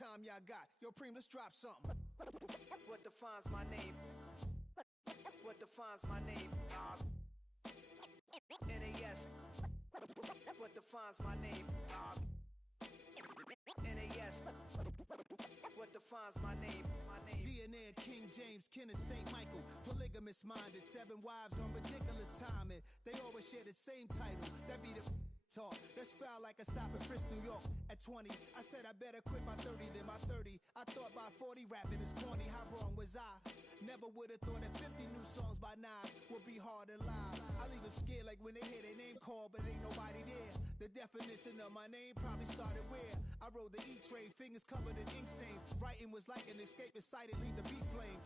time y'all got? Yo, Preem, let's drop something. What defines my name? What defines my name? NAS. What defines my name? NAS. What defines my name? DNA of King James, kin of St. Michael. Polygamous minded, 7 wives on ridiculous timing. They always share the same title. That be the talk. That's foul like a stop in Frisk, New York. At 20, I said I better quit by 30 than my 30. I thought by 40 rapping is corny. How wrong was I? Never would have thought that 50 new songs by Nas would be hard to live. I leave them scared like when they hear their name called, but ain't nobody there. The definition of my name probably started where I rode the E-train, fingers covered in ink stains. Writing was like an escape excited, leave the beat flame.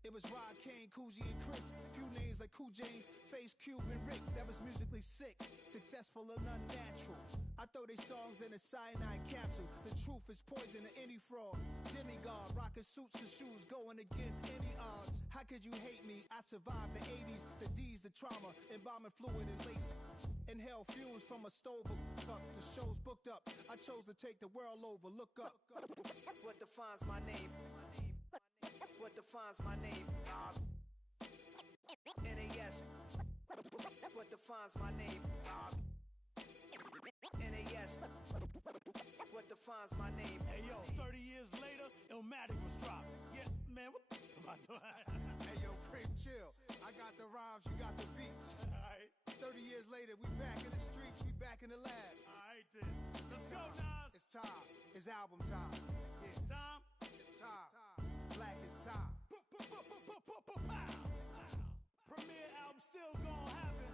It was Rod, Kane, Coogee, and Chris. Few names like Cool James, Face, Cube, and Rick. That was musically sick, successful and unnatural. I throw these songs in a cyanide capsule. The truth is poison to any fraud. Demigod, rocking suits and shoes, going against any odds. How could you hate me? I survived the 80s, the D's, the trauma, embalming fluid and laced. Inhale fumes from a stove up. The show's booked up. I chose to take the world over. Look up. What defines my name? What defines my name? NAS. What defines my name? NAS. What defines my name? Hey yo, 30 years later, Illmatic was dropped. Yeah, man, what the about doing? Hey yo, Preem, chill. I got the rhymes, you got the beats. Alright. 30 years later, we back in the streets, we back in the lab. Alright then. Let's go, Nas. It's time. It's album time. Yeah. It's time. It's time. Black is time. Premiere album still gonna happen.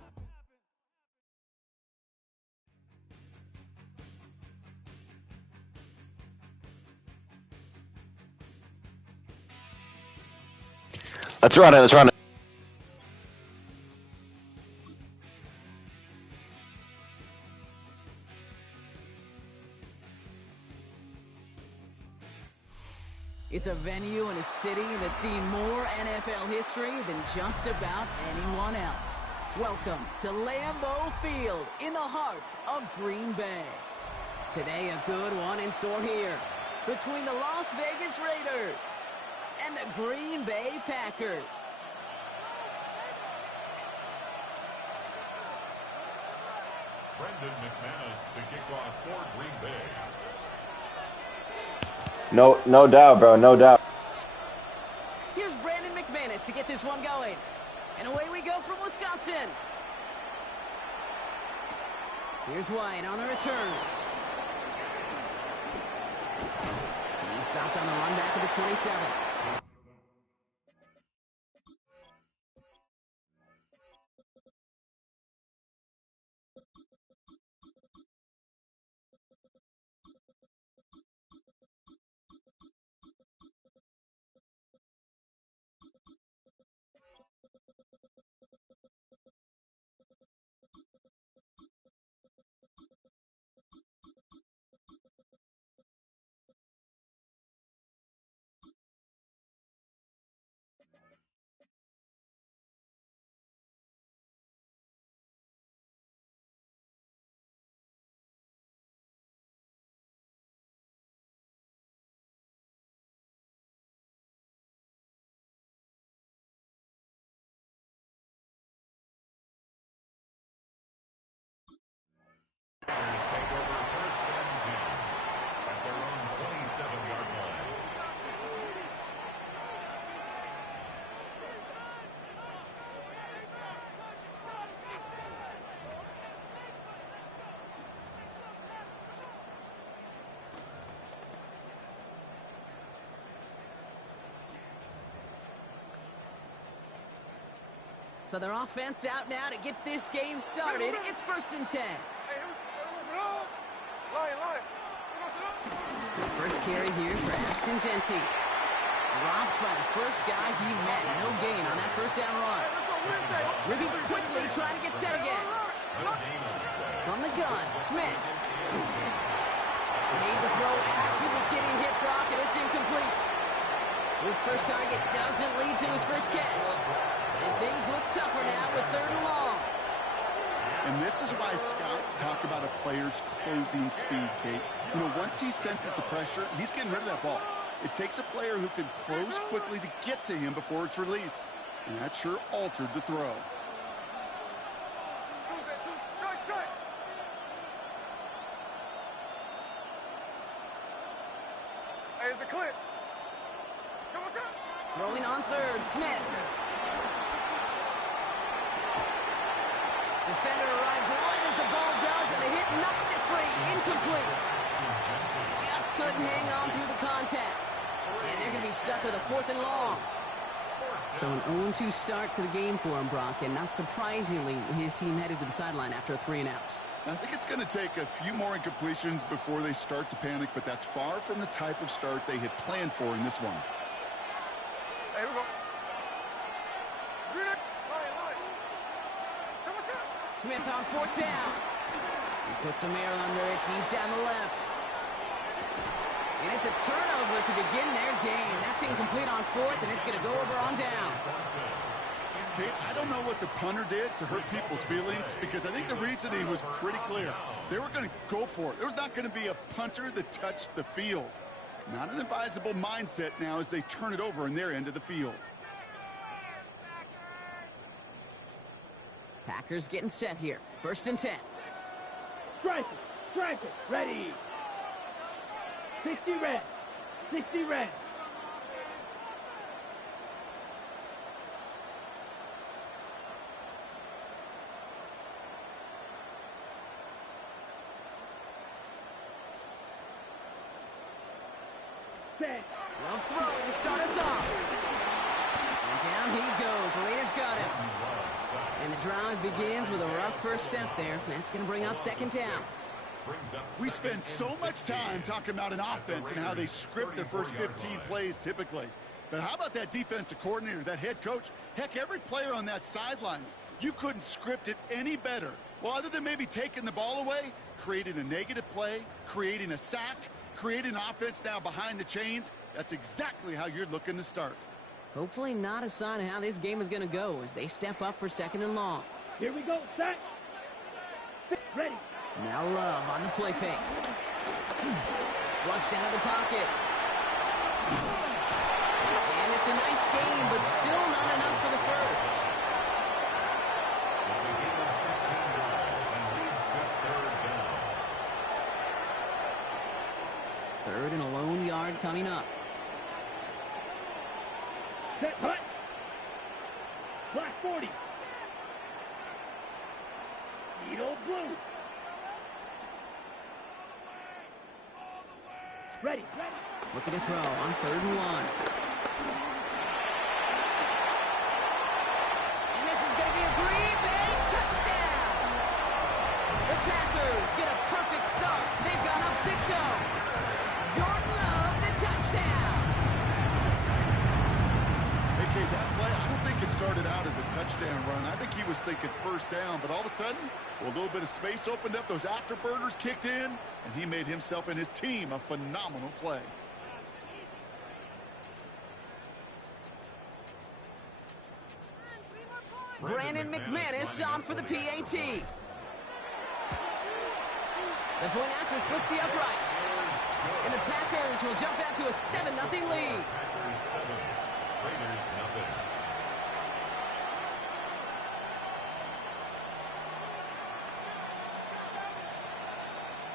Let's run it. Let's run it. It's a venue in a city that's seen more NFL history than just about anyone else. Welcome to Lambeau Field in the heart of Green Bay. Today, a good one in store here between the Las Vegas Raiders and the Green Bay Packers. Brendan McManus to kick off for Green Bay. No doubt, bro. No doubt. Here's Brandon McManus to get this one going. And away we go from Wisconsin. Here's White on the return. He stopped on the run back of the 27. Raiders take over first and 10 at their own 27-yard line. So their offense out now to get this game started. It's first and 10. First carry here for Ashton Genty. Dropped by the first guy he met. No gain on that first down run. Ripping quickly, trying to get set again. From the gun, Smith. Made the throw as he was getting hit, Brock, and it's incomplete. His first target doesn't lead to his first catch. And things look tougher now with 3rd and long. And this is why scouts talk about a player's closing speed, Kate. You know, once he senses the pressure, he's getting rid of that ball. It takes a player who can close quickly to get to him before it's released. And that sure altered the throw. Here's the clip. Throwing on third, Smith. Defender arrives right as the ball does, and the hit knocks it free. Incomplete. Just couldn't hang on through the contact. And they're going to be stuck with a 4th and long. So an 0-2 start to the game for him, Brock, and not surprisingly, his team headed to the sideline after a 3-and-out. I think it's going to take a few more incompletions before they start to panic, but that's far from the type of start they had planned for in this one. Here we go. Smith on 4th down. He puts some air under it deep down the left. And it's a turnover to begin their game. That's incomplete on 4th, and it's going to go over on downs. Kate, I don't know what the punter did to hurt people's feelings, because I think the reasoning was pretty clear. They were going to go for it. There was not going to be a punter that touched the field. Not an advisable mindset now as they turn it over in their end of the field. Packers getting set here. 1st and 10. Strike it, ready. 60 red, 60 red. Love throw to start us off. And down he goes. Raiders got him. And the drive begins with a rough first step there. That's going to bring up 2nd down. We spend so much time talking about an offense and how they script their first 15 plays typically. But how about that defensive coordinator, that head coach? Heck, every player on that sidelines, you couldn't script it any better. Well, other than maybe taking the ball away, creating a negative play, creating a sack, creating an offense now behind the chains, that's exactly how you're looking to start. Hopefully not a sign of how this game is going to go as they step up for 2nd and long. Here we go, set. Ready. Now Love on the play fake. Flushed out of the pocket. And it's a nice game, but still not enough for the first. It's a game of 15 yards and leads to 3rd down. 3rd and a lone yard coming up. Set, hut. Black 40. Needle blue. Ready. Looking to throw on 3rd and 1. And this is going to be a Green Bay touchdown. The Packers get a perfect start. They've gone up 6-0. Jordan Love, the touchdown. Hey, Kate, that play, I don't think it started out as a touchdown run. I think he was thinking 1st down, but all of a sudden, well, a little bit of space opened up, those afterburners kicked in, and he made himself and his team a phenomenal play. Brandon McManus on for the PAT. The point after splits the uprights. And the Packers will jump out to a 7-0 lead. Packers 7, Raiders nothing.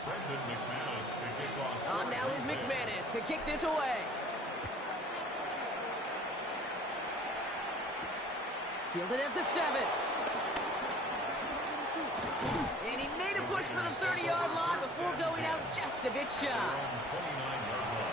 Brandon McManus to kick off. On now is McManus to kick this away. Fielded at the 7. And he made a push for the 30-yard line before going out just a bit shy. 29-yard line.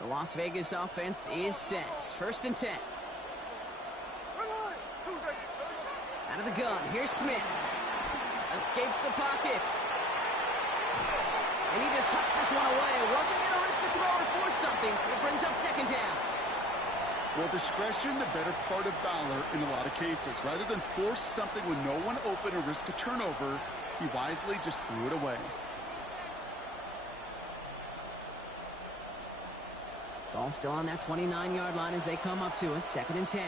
The Las Vegas offense is set. 1st and 10. Out of the gun, here's Smith. Escapes the pocket. And he just hucks this one away. Wasn't going to risk a throw or force something. It brings up second down. Well, discretion, the better part of valor in a lot of cases. Rather than force something with no one open or risk a turnover, he wisely just threw it away. Ball still on that 29-yard line as they come up to it. 2nd and 10.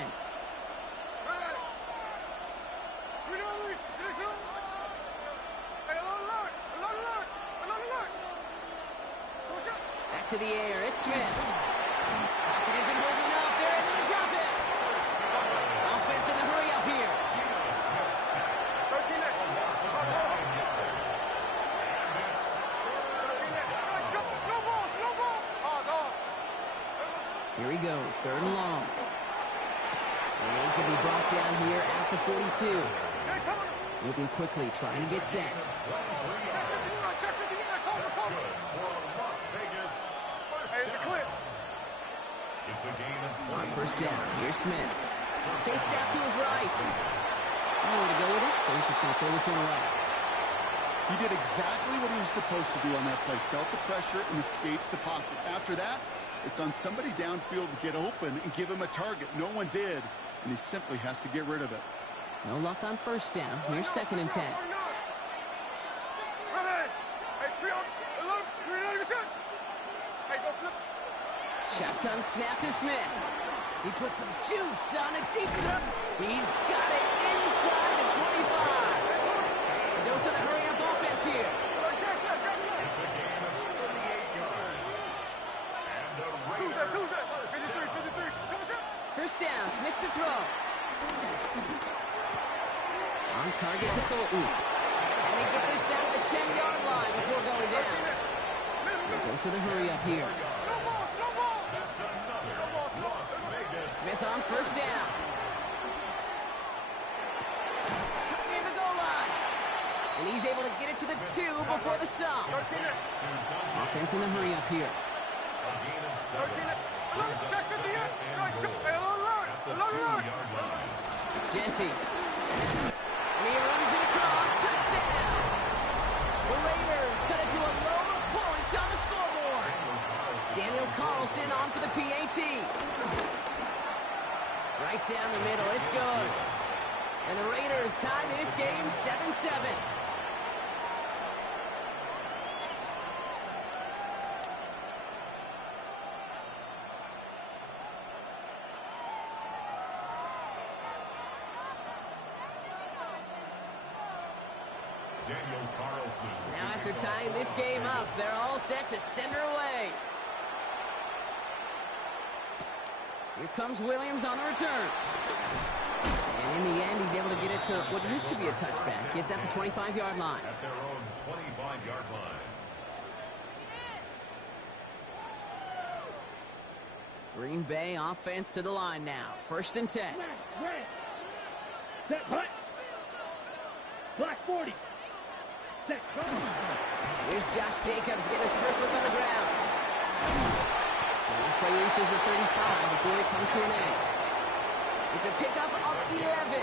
Back to the air. It's Smith. Pocket isn't holding up. They're able to drop it. Offense in the hurry up here. Here he goes, 3rd and long. And he's going to be brought down here at the 42. Moving quickly, trying to get set. On 1st down, here's Smith. Chased out to his right. Nowhere to go with it, so he's just going to throw this one away. He did exactly what he was supposed to do on that play. Felt the pressure and escapes the pocket. After that, it's on somebody downfield to get open and give him a target. No one did, and he simply has to get rid of it. No luck on 1st down. Here's 2nd and 10. Shotgun snap to Smith. He puts some juice on a deep throw. He's got it inside the 25. A dose of the hurry-up offense here. It's a gain of 38 yards. And the Raiders. 1st down, Smith to throw. On target to Thornton. And they get this down to the 10-yard line before going down. A dose of the hurry-up here. That's another Las Vegas. Smith on 1st down. Cut near the goal line. And he's able to get it to the 2 before the stop. Offense in the hurry-up here. A gain of 7. Brings up 2nd and goal at the 2-yard line. Genty. And he runs it across. Touchdown. The Raiders cut it to a lower point on the scoreboard. Daniel Carlson on for the PAT. Right down the middle. It's good. And the Raiders tie this game 7-7. Daniel Carlson. Now after tying this game up, they're all set to send her away. Here comes Williams on the return. And in the end, he's able to get it to what used to be a touchback. It's at the 25-yard line. At their own 25-yard line. Green Bay offense to the line now. 1st and 10. Set hut. Black 40. Set hut. Here's Josh Jacobs getting his first look on the ground. And this play reaches the 35 before it comes to an end. It's a pickup of 11.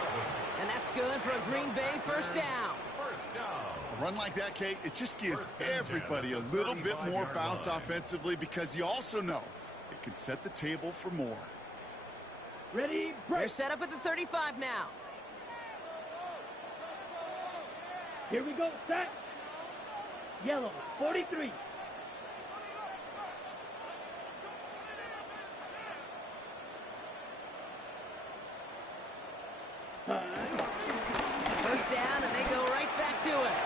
And that's good for a Green Bay 1st down. First down. A run like that, Kate, it just gives everybody a little bit more bounce offensively because you also know it can set the table for more. Ready, They're break. set up at the 35 now. Here we go, set. Yellow, 43. Time. 1st down, and they go right back to it.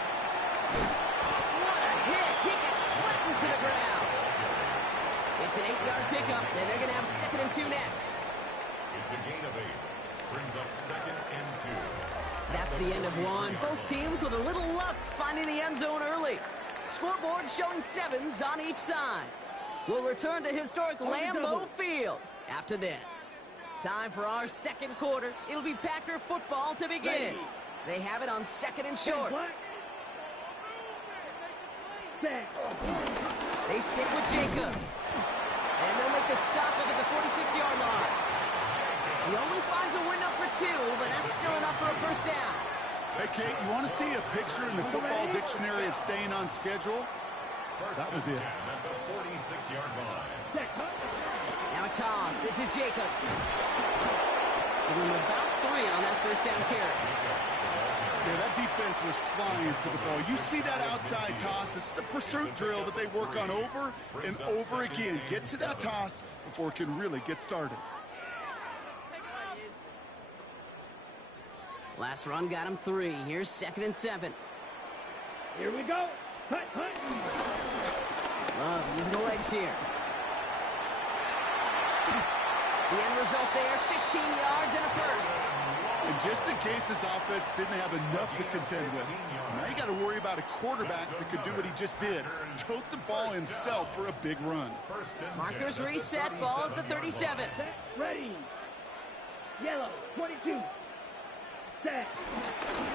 What a hit! He gets flattened to the ground. It's an 8-yard pickup, and they're going to have 2nd and 2 next. It's a gain of 8. Brings up 2nd and 2. That's the end of one. Both teams with a little luck finding the end zone early. Scoreboard showing 7s on each side. We'll return to historic Lambeau Field after this. Time for our 2nd quarter. It'll be Packer football to begin. They have it on 2nd and short. They stick with Jacobs. And they'll make the stop up at the 46-yard line. He only finds a window for 2, but that's still enough for a first down. Hey, Kate, you want to see a picture in the football dictionary of staying on schedule? That was it. At the 46-yard line. Now a toss. This is Jacobs. Give him about 3 on that first down carry. Yeah, that defense was flying to the ball. You see that outside toss. This is a pursuit drill that they work on over and over again. Get to that toss before it can really get started. Last run got him 3. Here's 2nd and 7. Here we go. Hunt. Love using the legs here. The end result there, 15 yards and a first. And just in case this offense didn't have enough to contend with, now you got to worry about a quarterback that could do what he just did. Tote the ball himself for a big run. Markers reset, ball at the 37. Ready. Yellow, 22. Set.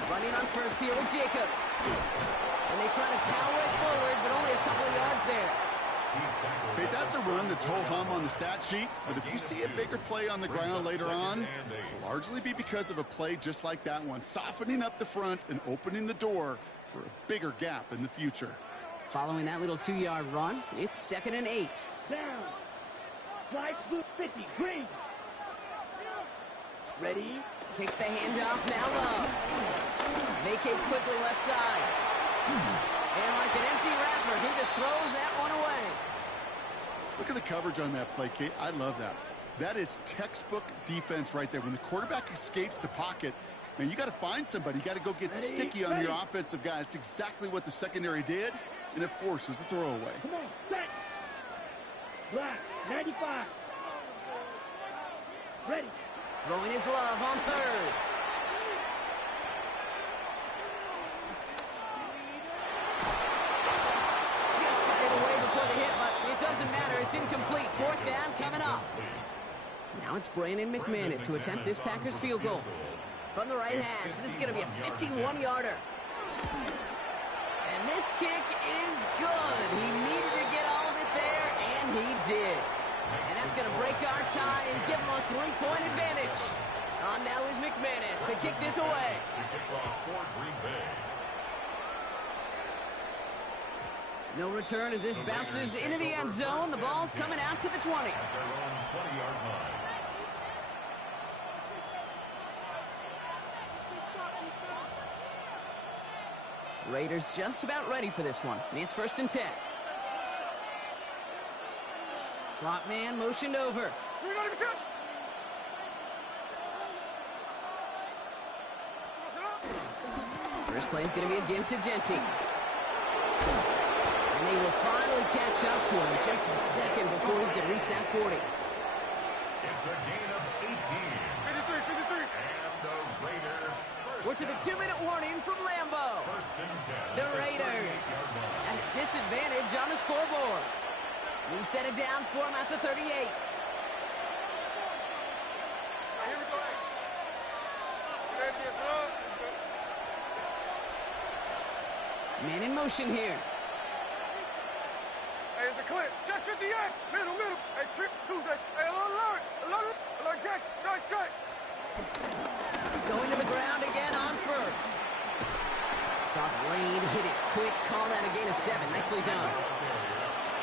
Running on first here with Jacobs. And they try to power it forward, but only a couple of yards there. Okay, that's a run that's ho-hum on the stat sheet, but if you see a bigger play on the ground later on, it'll largely be because of a play just like that one, softening up the front and opening the door for a bigger gap in the future. Following that little 2-yard run, it's 2nd and 8. Down. Slide blue 50. Green. Ready. Kicks the handoff, now Love. Vacates quickly left side. And like an empty wrapper, he just throws that one away. Look at the coverage on that play, Kate. I love that. That is textbook defense right there. When the quarterback escapes the pocket, man, you got to find somebody. You got to go get sticky on your offensive guy. That's exactly what the secondary did, and it forces the throwaway. Come on, set. Black, 95. Ready. Throwing his Love on 3rd. Just got it away before the hit, but it doesn't matter. It's incomplete. 4th down coming up. Now it's Brandon McManus to attempt this Packers field goal. From the right hash, this is going to be a 51-yarder. And this kick is good. He needed to get all of it there, and he did. And that's going to break our tie and give him a 3-point advantage. On now is McManus to kick this away. No return as this bounces into the end zone. The ball's coming out to the 20. Raiders just about ready for this one. It's 1st and 10. Slot man motioned over. First play is going to be a give to Genty. And they will finally catch up to him just a second before he can reach that 40. It's a gain of 18. 53. And the Raiders. We're to the 2-minute warning from Lambeau. 1st and 10. The Raiders at a disadvantage on the scoreboard. We set it down, score him at the 38. Here we go. Man in motion here. Hey, it's a clip. Check 58. Middle. Hey, Trick Tuesday. Hey, alert. Jackson. Nice strike. Going to the ground again on first. Saw the lane, hit it quick, call that a gain of 7. Nicely done.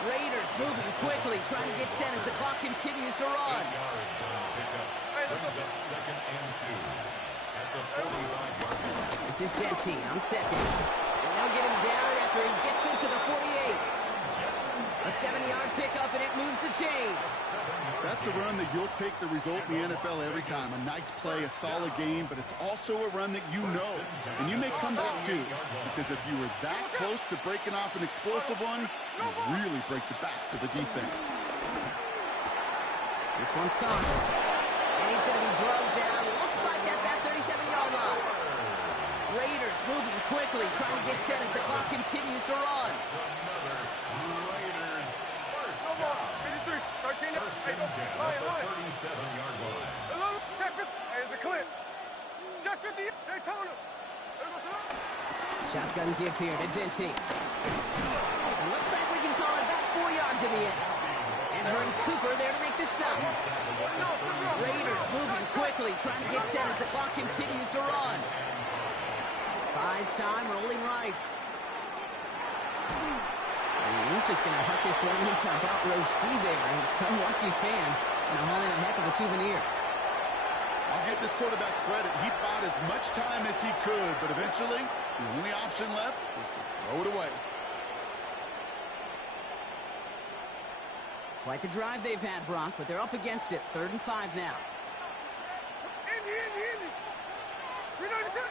Raiders moving quickly, trying to get set as the clock continues to run. This is Genty on 2nd. And they'll get him down after he gets into the 48. A 70-yard pickup, and it moves the chains. That's a run that you'll take the result in the NFL every time. A nice play, a solid game, but it's also a run that you know, and you may come back to, because if you were that close to breaking off an explosive one, you really break the backs of the defense. This one's caught. And he's going to be drugged down. Looks like at that 37-yard line. Raiders moving quickly, trying to get set as the clock continues to run. Check 50. Daytona. Shotgun give here to Genty. It looks like we can call it back 4 yards in the end. And Delivering Cooper there to make the stop. Raiders moving quickly, trying to get set as the clock continues to run. Buys time, rolling right. And he's just going to huck this one into about row C there. And some lucky fan, holding a heck of a souvenir. I'll give this quarterback credit. He bought as much time as he could, but eventually, the only option left was to throw it away. Quite the drive they've had, Brock, but they're up against it. 3rd and 5 now. Indy. Realistic.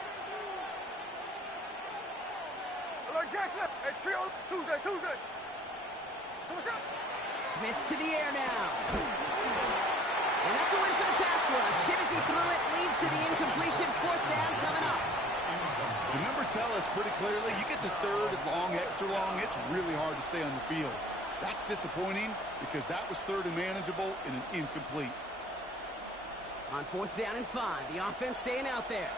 I like Jackson. Hey, trio. Tuesday. So what's up? Smith to the air now. And that's a win for the pass rush. Hit as he threw it, leads to the incompletion. 4th down coming up. The numbers tell us pretty clearly, you get to 3rd and long, extra long, it's really hard to stay on the field. That's disappointing because that was 3rd and manageable in an incomplete. On 4th down and 5, the offense staying out there.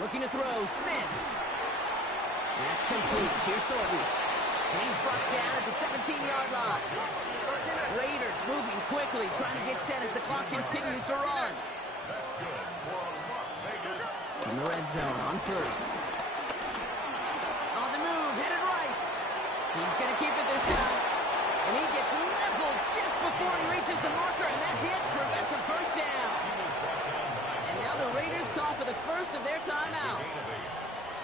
Looking to throw, Smith. That's complete. Here's Thornton. And he's brought down at the 17-yard line. Raiders moving quickly, trying to get set as the clock continues to run. That's good for Las Vegas. In the red zone on 1st. On the move, headed right. He's going to keep it this time. And he gets leveled just before he reaches the marker, and that hit prevents a 1st down. And now the Raiders call for the first of their timeouts.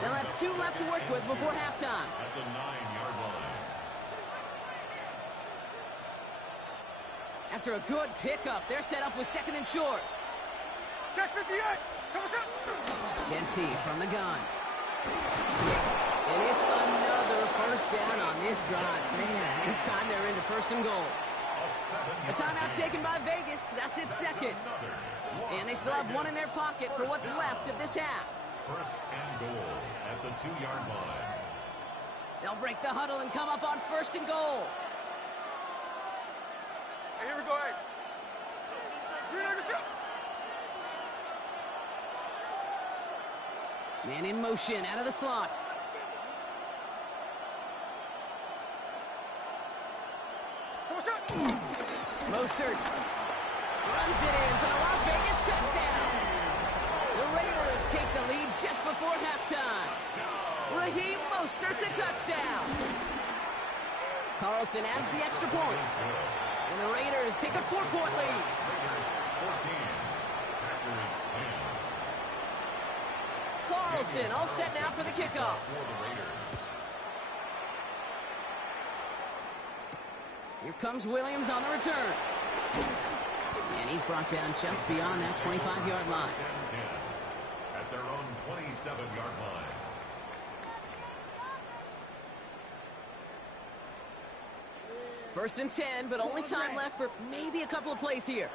They'll have 2 left to work with before halftime. At the 9-yard line. After a good pickup, they're set up with 2nd and short. Check 58. Genty from the gun. And it's another 1st down on this drive. Man, this time they're into 1st and goal. A timeout taken by Vegas. That's its 2nd. And they still have 1 in their pocket for what's left of this half. 1st and goal at the 2-yard line. They'll break the huddle and come up on 1st and goal. Hey, here we go, hey. Man in motion, out of the slot. Mostert runs it in for the Las Vegas touchdown. The Raiders take the lead just before halftime. Raheem Mostert the touchdown. Carlson adds the extra point. And the Raiders take a 4-point lead. Raiders 14. Packers 10. Carlson all set now for the kickoff. For the Raiders. Here comes Williams on the return. And he's brought down just beyond that 25-yard line. 10 at their own 27-yard line. First and 10, but only time left for maybe a couple of plays here.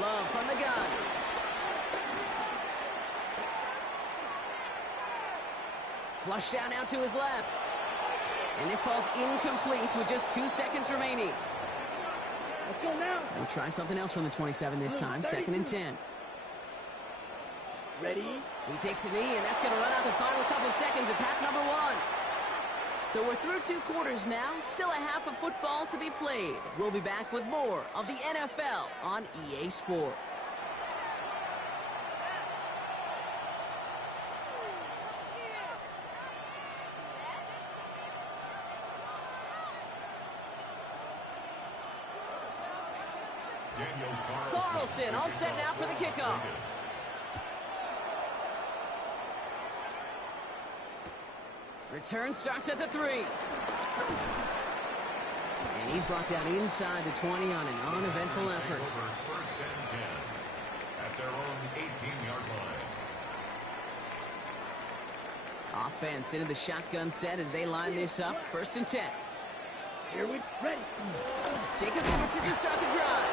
Love from the gun. Flush down now to his left. And this falls incomplete with just 2 seconds remaining. Let's go now. We'll try something else from the 27 this time. 2nd and 10. Ready? He takes a knee, and that's going to run out the final couple of seconds of half number 1. So we're through 2 quarters now. Still a half of football to be played. We'll be back with more of the NFL on EA Sports. Carlson all set now for the kickoff. Return starts at the 3. And he's brought down inside the 20 on an uneventful effort. 1st and 10 at their own 18-yard line. Offense into the shotgun set as they line this up. 1st and 10. Here we ready. Jacobs gets it to start the drive.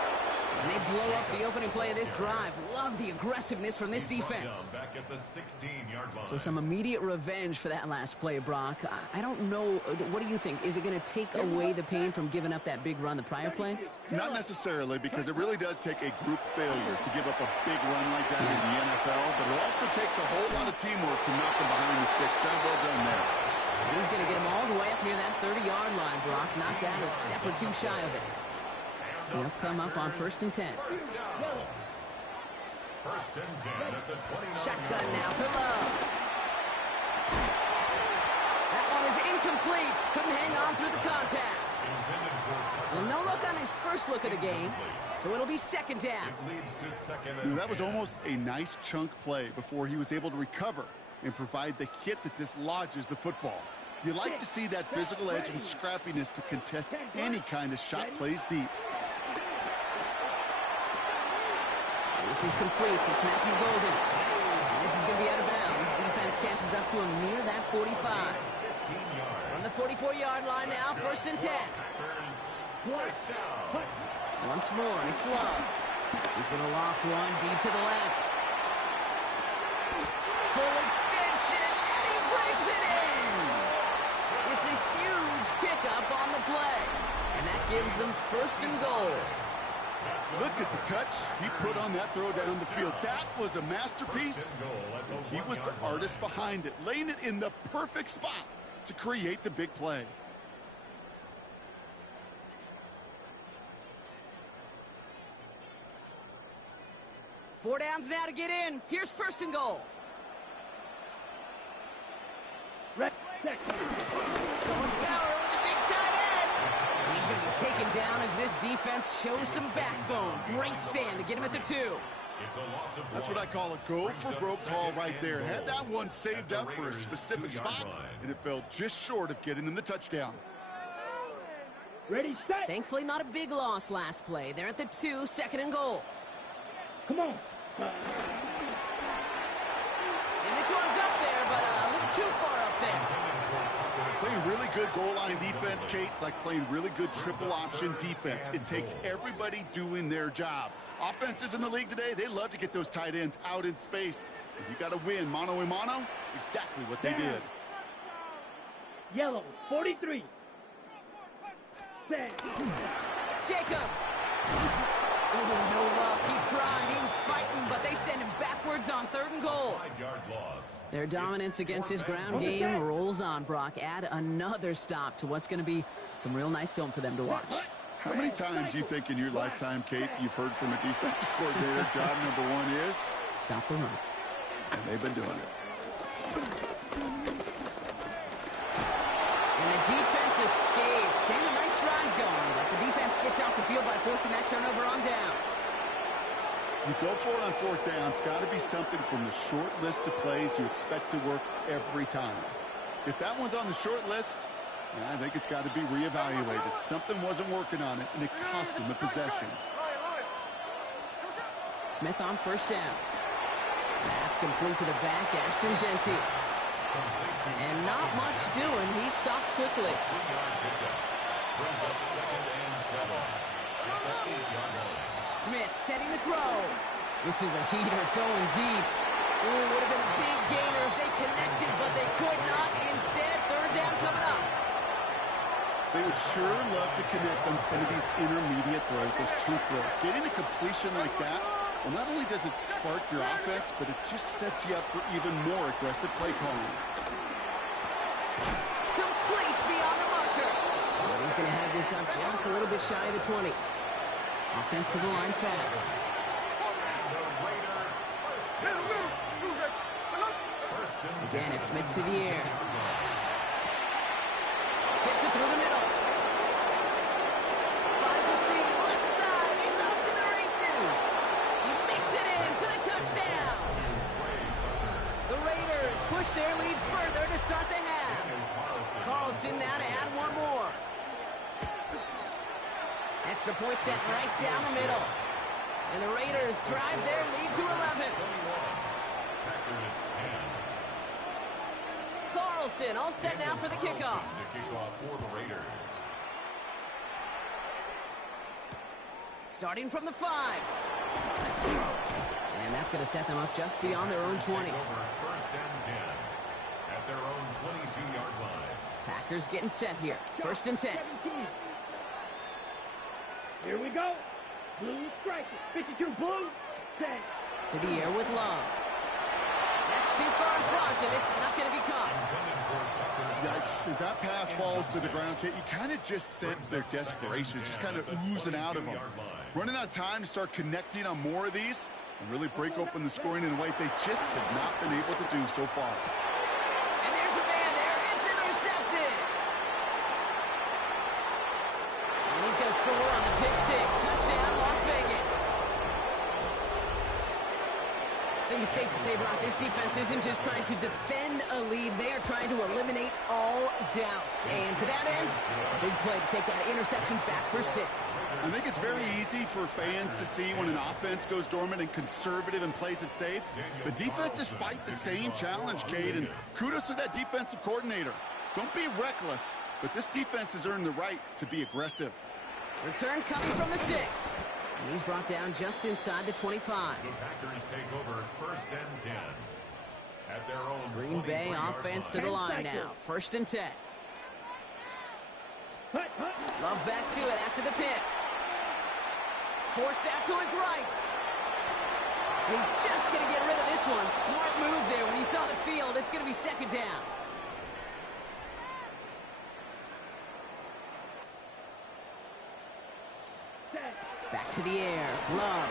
And they blow up the opening play of this drive. Love the aggressiveness from this defense. Back at the 16-yard line. So some immediate revenge for that last play, Brock. I don't know. What do you think? Is it going to take away the pain from giving up that big run the prior play? Not necessarily, because it really does take a group failure to give up a big run like that in the NFL, but it also takes a whole lot of teamwork to knock them behind the sticks. Job well done there. He's going to get him all the way up near that 30-yard line, Brock. Knocked out a step or two shy of it. He'll come up on 1st and 10. First and 10 at the 29. Shotgun now for Love. That one is incomplete. Couldn't hang on through the contact. Well, no look on his first look of the game, so it'll be 2nd down. That was almost a nice chunk play before he was able to recover and provide the hit that dislodges the football. You like to see that physical edge and scrappiness to contest any kind of shot plays deep. This is complete. It's Matthew Golden. This is going to be out of bounds. Defense catches up to him near that 45. On the 44-yard line now, 1st and 10. Once more, it's Love. He's going to loft one deep to the left. Full extension, and he brings it in! It's a huge pickup on the play, and that gives them 1st and goal. Look at the touch he put on that throw down the field. That was a masterpiece. He was the artist behind it, laying it in the perfect spot to create the big play. Four downs now to get in. Here's 1st and goal. Going Power with a big tight end. He's going to be taken down as this defense shows some backbone. Great stand to get him at the 2. That's what I call a go-for-broke call right there. Had that one saved up for a specific spot, and it fell just short of getting them the touchdown. Ready, set. Thankfully, not a big loss last play. They're at the 2, 2nd and goal. Come on. And this one's up there, but a little too far up there. Playing really good goal line defense, Kate. It's like playing really good triple option defense. It takes everybody doing their job. Offenses in the league today, they love to get those tight ends out in space. If you got to win mano a mano, it's exactly what they did. Yellow, 43. Set. Jacobs. Oh, no luck. He tried. He was fighting, but they send him backwards on 3rd and goal. Their dominance against his ground game rolls on, Brock. Add another stop to what's going to be some real nice film for them to watch. How many times do you think in your lifetime, Kate, you've heard from a defensive coordinator, job number 1 is? Stop the run. And they've been doing it. And the defense escapes. And a nice ride going, but the defense gets off the field by forcing that turnover on downs. You go for it on 4th down. It's got to be something from the short list of plays you expect to work every time. If that one's on the short list, I think it's got to be reevaluated. Something wasn't working on it, and it cost them the possession. Smith on 1st down. That's complete to the back, Ashton Genty. And not much doing. He stopped quickly. Smith setting the throw. This is a heater going deep. Ooh, would have been a big gainer if they connected, but they could not. Instead, 3rd down coming up. They would sure love to connect on some of these intermediate throws, those chunk throws. Getting a completion like that, well, not only does it spark your offense, but it just sets you up for even more aggressive play calling. Complete beyond the marker. And he's going to have this up just a little bit shy of the 20. Offense to the line fast. Again, it's Smith to the air. Fits it through the middle. Finds a seam, left side. He's off to the races. He makes it in for the touchdown. The Raiders push their lead further to start the half. Carlson now to add one more. Extra point set right down the middle. And the Raiders drive their lead to 11. Carlson all set now for the kickoff. starting from the 5. And that's going to set them up just beyond their own 20. First and 10 at their own 22-yard line. Packers getting set here. First and 10. 17. Here we go. Blue striker. 52 blue. 10. To the air with Love. That's too far in front, and it's not going to be caught. Yikes. As that pass falls to the ground, Kate, you kind of just sense their desperation just kind of oozing out of them. Running out of time to start connecting on more of these and really break open the scoring in a way they just have not been able to do so far. And there's a man there. It's intercepted. And he's going to score on the pick 6. Touchdown, Las Vegas. I think it's safe to say, Brock, this defense isn't just trying to defend a lead. They are trying to eliminate all doubts. And to that end, a big play to take that interception back for 6. I think it's very easy for fans to see when an offense goes dormant and conservative and plays it safe. But defenses fight the same challenge, Cade, and kudos to that defensive coordinator. Don't be reckless, but this defense has earned the right to be aggressive. Return coming from the 6. And he's brought down just inside the 25. The Packers take over first and 10 at their own Green Bay offense to the line now. First and 10. Love back to it after the pick. Forced out to his right. He's just going to get rid of this one. Smart move there. When you saw the field, it's going to be second down. Back to the air. Love.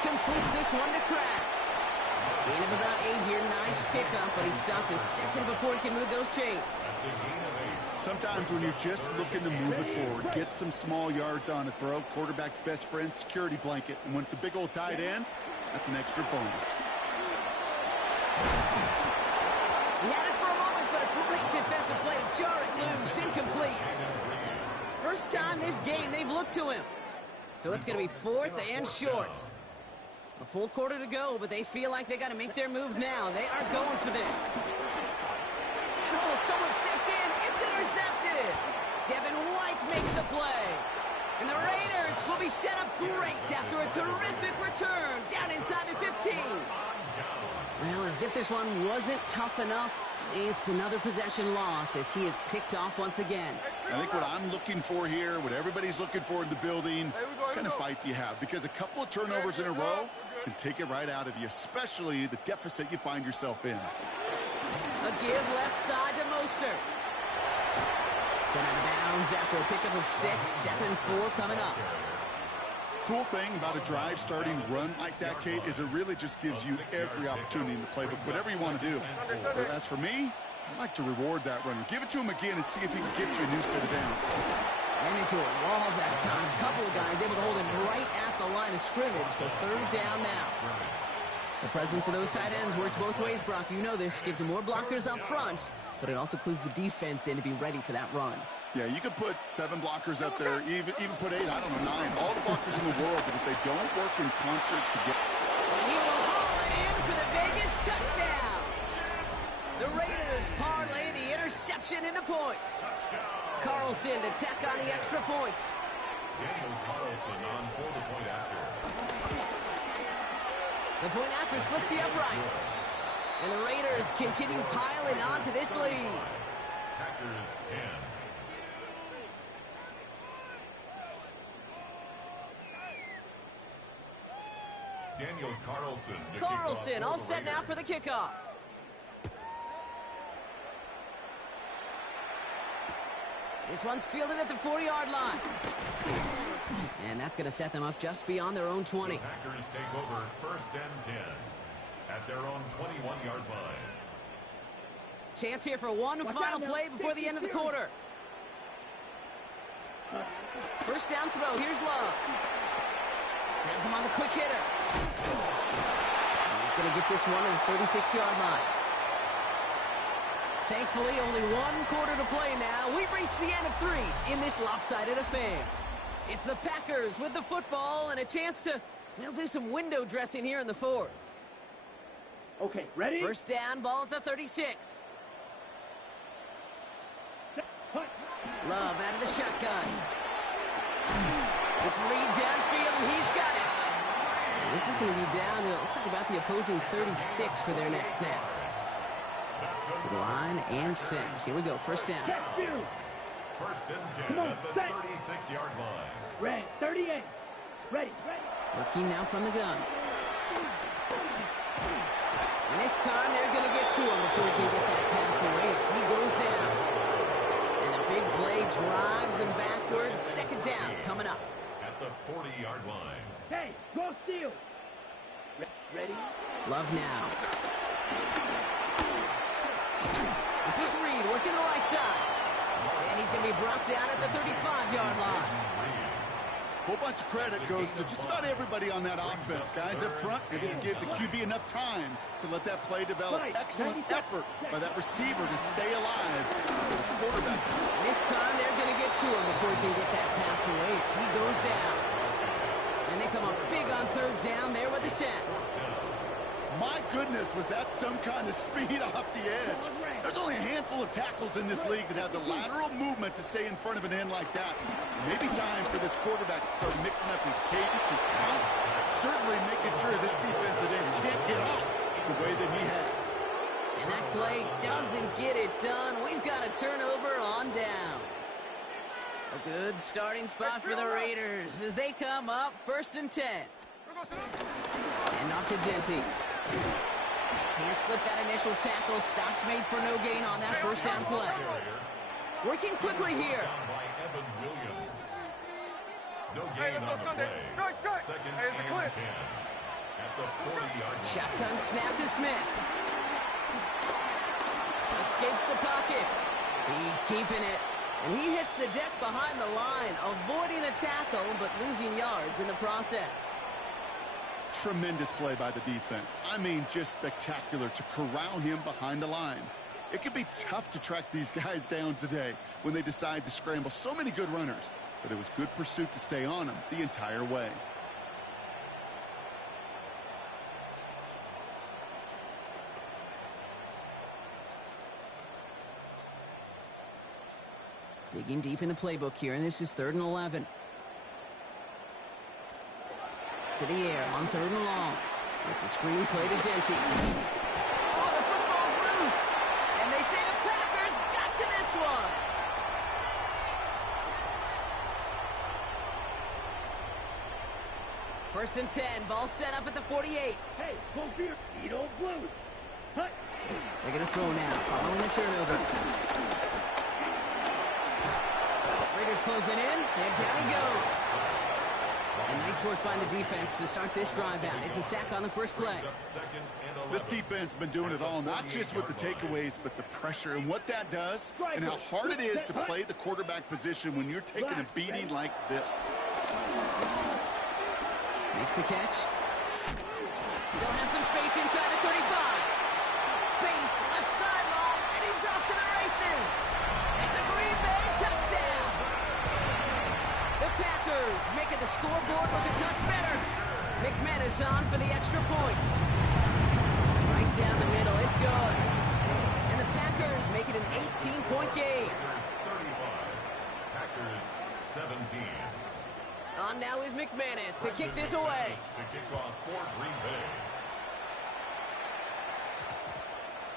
Completes this one to Kraft. Gain of about 8 here. Nice pickup, but he stopped a second before he can move those chains. Sometimes when you're just looking to move it forward, get some small yards on a throw, quarterback's best friend, security blanket. And when it's a big old tight end, that's an extra bonus. He had it for a moment, but a great defensive play to jar it loose. Incomplete. First time this game they've looked to him. So it's going to be 4th and short. A full quarter to go, but they feel like they got to make their move now. They are going for this. And oh, someone stepped in. It's intercepted. Devin White makes the play. And the Raiders will be set up great after a terrific return down inside the 15. Well, as if this one wasn't tough enough, it's another possession lost as he is picked off once again. I think what I'm looking for here, what everybody's looking for in the building, what kind of fight do you have? Because a couple of turnovers in a row can take it right out of you, especially the deficit you find yourself in. A give left side to Mostert. Sent out of bounds after a pickup of 6, 7-4 coming up. Cool thing about a drive starting run like that, Kate, is it really just gives you every opportunity in the playbook, whatever you want to do. But as for me, I like to reward that runner. Give it to him again and see if he can get you a new set of downs. Ran into a wall that time. A couple of guys able to hold him right at the line of scrimmage, so 3rd down now. The presence of those tight ends works both ways, Brock. You know this. Gives them more blockers up front, but it also clues the defense in to be ready for that run. Yeah, you could put 7 blockers up there, even put 8, I don't know, 9. All the blockers in the world, but if they don't work in concert together. And he will haul it in for the Vegas touchdown. The Raiders parlay the interception into points. Carlson to tack on the extra point. Daniel Carlson on for the point after. The point after splits the upright. And the Raiders continue piling on to this lead. Packers 10. Daniel Carlson. Carlson all set now for the kickoff. This one's fielded at the 40-yard line. And that's going to set them up just beyond their own 20. The Packers take over first and 10 at their own 21-yard line. Chance here for one final play before the end of the quarter. First down throw. Here's Love. Has him on the quick hitter. And he's going to get this one at the 36-yard line. Thankfully, only 1 quarter to play now. We've reached the end of 3 in this lopsided affair. It's the Packers with the football and a chance to, they'll do some window dressing here in the 4th. Okay, ready? First down, ball at the 36. Love out of the shotgun. It's Reed downfield, and he's got it. And this is going to be down, it looks like about the opposing 36 for their next snap. To the line and sets. Here we go, first down. First and 10 at the 36-yard line. Ready, 38. Ready. Working now from the gun. And this time they're going to get to him before he can get that pass away as he goes down. And the big play drives them backwards. Second down coming up. At the 40-yard line. Hey, go steal. Ready? Love now. This is Reed working the right side. And he's going to be brought down at the 35-yard line. A whole bunch of credit goes to just about everybody on that offense. Guys up front, they didn't give the QB enough time to let that play develop. Excellent effort by that receiver to stay alive for the quarterback. And this time they're going to get to him before he can get that pass away as he goes down. And they come up big on third down there with the set. My goodness, was that some kind of speed off the edge. There's only a handful of tackles in this league that have the lateral movement to stay in front of an end like that. Maybe time for this quarterback to start mixing up his cadence, his count, certainly making sure this defensive end can't get out the way that he has. And that play doesn't get it done. We've got a turnover on downs. A good starting spot for the Raiders as they come up first and 10. And off to Genty. Can't slip that initial tackle. Stops made for no gain on that first down play. Working quickly here. No gain on the play. Second and 10. At the 40-yard line. Shotgun snap to Smith. Escapes the pocket. He's keeping it. And he hits the deck behind the line, avoiding a tackle, but losing yards in the process. Tremendous play by the defense. I mean, just spectacular to corral him behind the line. It can be tough to track these guys down today when they decide to scramble. So many good runners, but it was good pursuit to stay on them the entire way. Digging deep in the playbook here, and this is 3rd and 11. To the air on 3rd and long. It's a screen play to Genty. Oh, the football's loose! And they say the Packers got to this one! First and 10, ball set up at the 48. Hey, go here. You don't lose. Hut. They're going to throw now, following the turnover. Raiders closing in, and down he goes. And nice work by the defense to start this drive out. It's a sack on the first play. This defense has been doing it all, not just with the takeaways, but the pressure and what that does and how hard it is to play the quarterback position when you're taking a beating like this. Makes the catch. Still has some space inside the 35. Space, left sideline, and he's off to the races. It's a Green Bay touchdown. The Packers making the scoreboard look a touch better. McManus on for the extra point. Right down the middle, it's good. And the Packers make it an 18-point game. Packers 17. On now is McManus to kick this away. To kick off for Green Bay.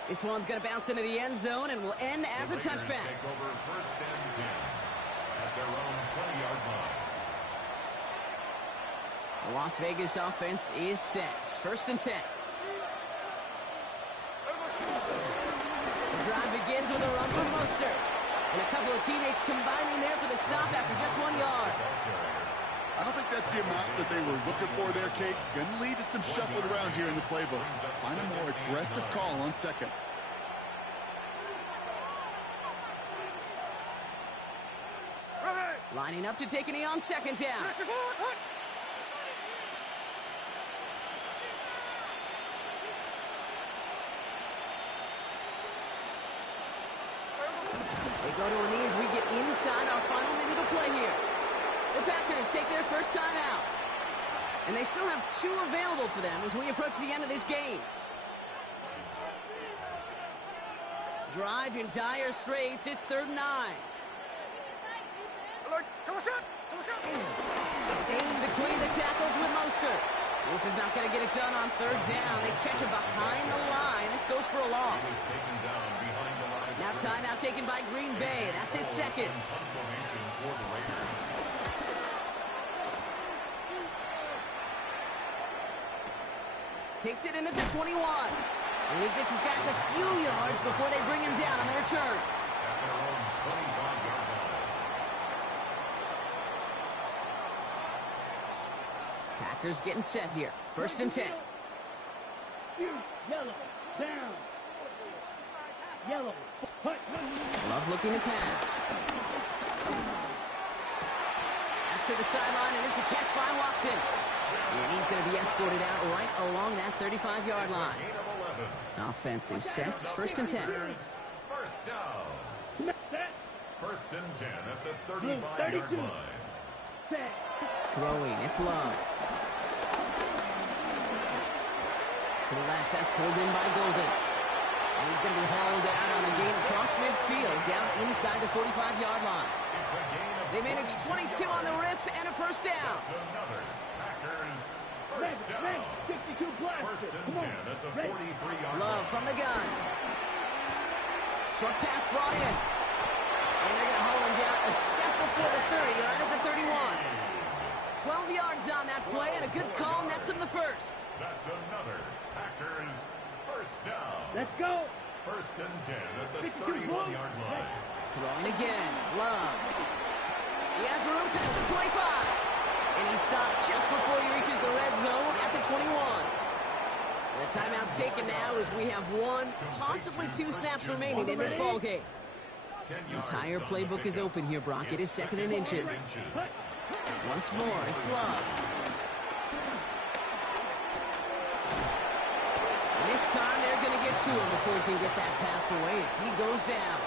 This one's going to bounce into the end zone and will end as a touchback. Take over first and 10 at their own 20-yard line. The Las Vegas offense is set. First and 10. The drive begins with a run from Mostert. And a couple of teammates combining there for the stop after just 1 yard. I don't think that's the amount that they were looking for there, Kate. Going to lead to some shuffling around here in the playbook. Find a more aggressive call on second. Lining up to take a knee on second down. They go to a knee as we get inside our final minute of play here. The Packers take their first time out. And they still have 2 available for them as we approach the end of this game. Drive in dire straits. It's 3rd and 9. Staying between the tackles with Mostert. This is not going to get it done on third down. They catch him behind the line. This goes for a loss. Now timeout taken by Green Bay. That's its second. Takes it in at the 21. And he gets his guys a few yards before they bring him down on the return. Packers getting set here. 1st and 10. Yellow. Down. Yellow. Love looking to pass. That's to the sideline, and it's a catch by Watson. And he's going to be escorted out right along that 35-yard line. Offense is set. 1st and 10. First down. 1st and 10 at the 35-yard line. Throwing, it's Love. To the left, that's pulled in by Golden. And he's going to be hauled down on a gain across midfield, down inside the 45-yard line. They managed 22 on the rip and a first down. Packers first down. 1st and 10 at the 43-yard line. Love from the gun. Short pass brought in. And they're going to haul him down a step before the 30, right at the 31. 12 yards on that play, and a good call nets him the first. That's another Packers first down. Let's go. 1st and 10 at the 31-yard line. Throwing again. Love. He has room past the 25. And he stopped just before he reaches the red zone at the 21. The timeout's taken now as we have 1, possibly 2 snaps remaining in this ball game. The entire playbook is open here, Brock. It is 2nd and inches. Once more, it's Love. And this time they're going to get to him before he can get that pass away as he goes down.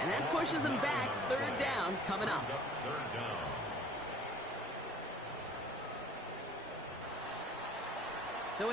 And that pushes him back. 3rd down coming up. So it's